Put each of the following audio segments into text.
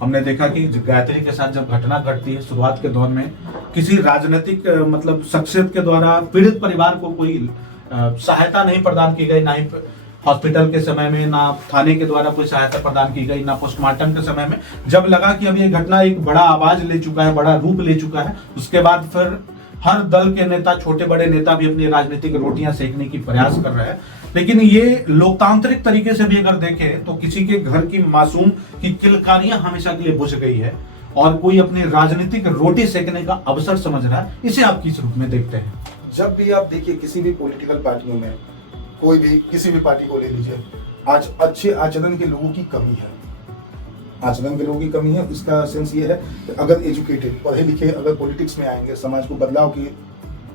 हमने देखा कि गायत्री के साथ जब घटना घटती है शुरुआत के दौर में किसी राजनीतिक मतलब शख्सियत के द्वारा पीड़ित परिवार को कोई सहायता नहीं प्रदान की गई, ना ही हॉस्पिटल के समय में, ना थाने के द्वारा कोई सहायता प्रदान की गई, ना पोस्टमार्टम के समय में। जब लगा कि अब ये घटना एक बड़ा आवाज ले चुका है, बड़ा रूप ले चुका है, उसके बाद फिर हर दल के नेता, छोटे बड़े नेता भी अपनी राजनीतिक रोटियां सेकने की प्रयास कर रहे हैं। लेकिन ये लोकतांत्रिक तरीके से भी अगर देखें तो किसी के घर की मासूम की किलकारियां हमेशा के लिए बुझ गई है और कोई अपनी राजनीतिक रोटी सेकने का अवसर समझ रहा है। इसे आप किस रूप में देखते हैं? जब भी आप देखिए किसी भी पॉलिटिकल पार्टियों में, कोई भी किसी भी पार्टी को ले लीजिए, आज अच्छे आचरण के लोगों की कमी है। आचरण के लोगों की कमी है, इसका सेंस ये है कि अगर एजुकेटेड, पढ़े लिखे अगर पॉलिटिक्स में आएंगे, समाज को बदलाव की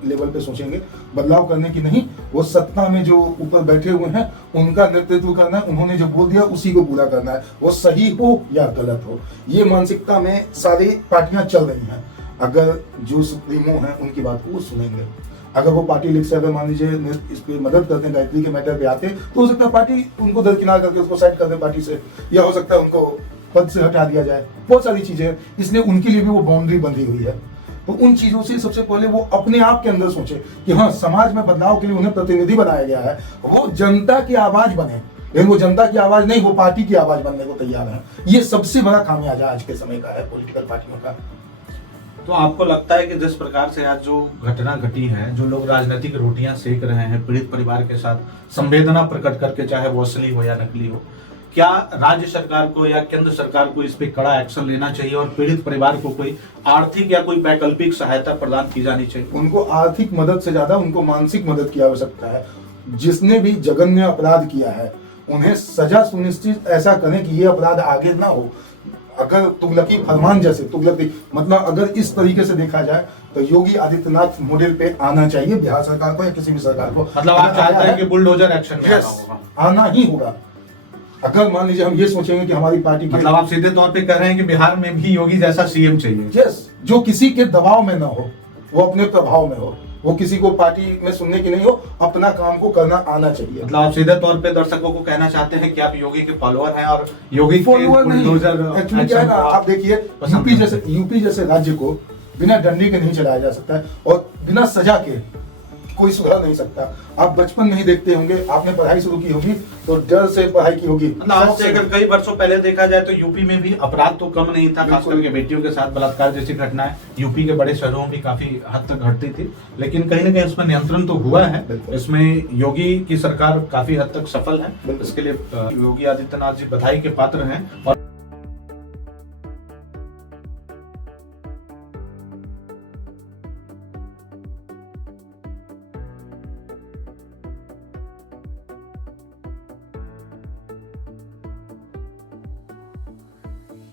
लेवल पे सोचेंगे, बदलाव करने की नहीं, वो सत्ता में जो ऊपर बैठे हुए हैं उनका नेतृत्व करना है, उन्होंने जो बोल दिया उसी को पूरा करना है, वो सही हो या गलत हो। ये मानसिकता में सारी पार्टियां चल रही हैं। अगर जो सुप्रीमो हैं उनकी बात को वो सुनेंगे, अगर वो पार्टी लिख से अगर मान लीजिए इस पे मदद करते हैं, गायत्री के मैटर पे आते, तो हो सकता है पार्टी उनको दरकिनार करके उसको साइड कर दे पार्टी से, या हो सकता है उनको पद से हटा दिया जाए। बहुत सारी चीजें हैं, इसलिए उनके लिए भी वो बाउंड्री बंधी हुई है। तो उन चीजों से सबसे पहले वो अपने आप के अंदर सोचे कि हाँ, समाज में बदलाव के लिए उन्हें प्रतिनिधि बनाया गया है, वो जनता की आवाज बने। लेकिन वो जनता की आवाज नहीं, वो पार्टी की आवाज बनने को तैयार है। ये सबसे बड़ा खामियाजा आज के समय का है पॉलिटिकल पार्टियों का। तो आपको लगता है कि जिस प्रकार से आज जो घटना घटी है, जो लोग राजनीतिक रोटियां सेक रहे हैं पीड़ित परिवार के साथ संवेदना प्रकट करके, चाहे वो असली हो या नकली हो, क्या राज्य सरकार को या केंद्र सरकार को इस पे कड़ा एक्शन लेना चाहिए और पीड़ित परिवार को कोई आर्थिक या कोई वैकल्पिक सहायता प्रदान की जानी चाहिए? उनको आर्थिक मदद से ज्यादा उनको मानसिक मदद की आवश्यकता है। जिसने भी जघन्य अपराध किया है उन्हें सजा सुनिश्चित ऐसा करें कि ये अपराध आगे ना हो। अगर तुगलकी फरमान जैसे तुगलकी मतलब अगर इस तरीके से देखा जाए तो योगी आदित्यनाथ मॉडल पे आना चाहिए बिहार सरकार को या किसी भी सरकार को। मतलब आप चाहते हैं कि बुलडोजर एक्शन में आना ही होगा। अगर मान लीजिए हम ये सोचेंगे कि हमारी पार्टी के, मतलब आप सीधे तौर पे कह रहे हैं कि बिहार में भी योगी जैसा सीएम चाहिए? यस, जो किसी के दबाव में ना हो, वो अपने प्रभाव में हो, वो किसी को पार्टी में सुनने की नहीं हो, अपना काम को करना आना चाहिए। मतलब आप सीधे तौर पे दर्शकों को कहना चाहते हैं कि आप योगी के फॉलोअर हैं और योगी फॉलोअर नहीं, एक्चुअली क्या है ना, आप देखिए यूपी जैसे राज्य को बिना डंडे के नहीं चलाया जा सकता है और बिना सजा के कोई सुधर नहीं सकता। आप बचपन में ही देखते होंगे, आपने पढ़ाई शुरू की होगी तो डर से पढ़ाई की होगी। आज से अगर कई वर्षों पहले देखा जाए तो यूपी में भी अपराध तो कम नहीं था, खास करके बेटियों के साथ बलात्कार जैसी घटनाएं यूपी के बड़े शहरों में भी काफी हद तक घटती थी, लेकिन कहीं ना कहीं इसमें नियंत्रण तो हुआ है। इसमें योगी की सरकार काफी हद तक सफल है, इसके लिए योगी आदित्यनाथ जी बधाई के पात्र हैं। और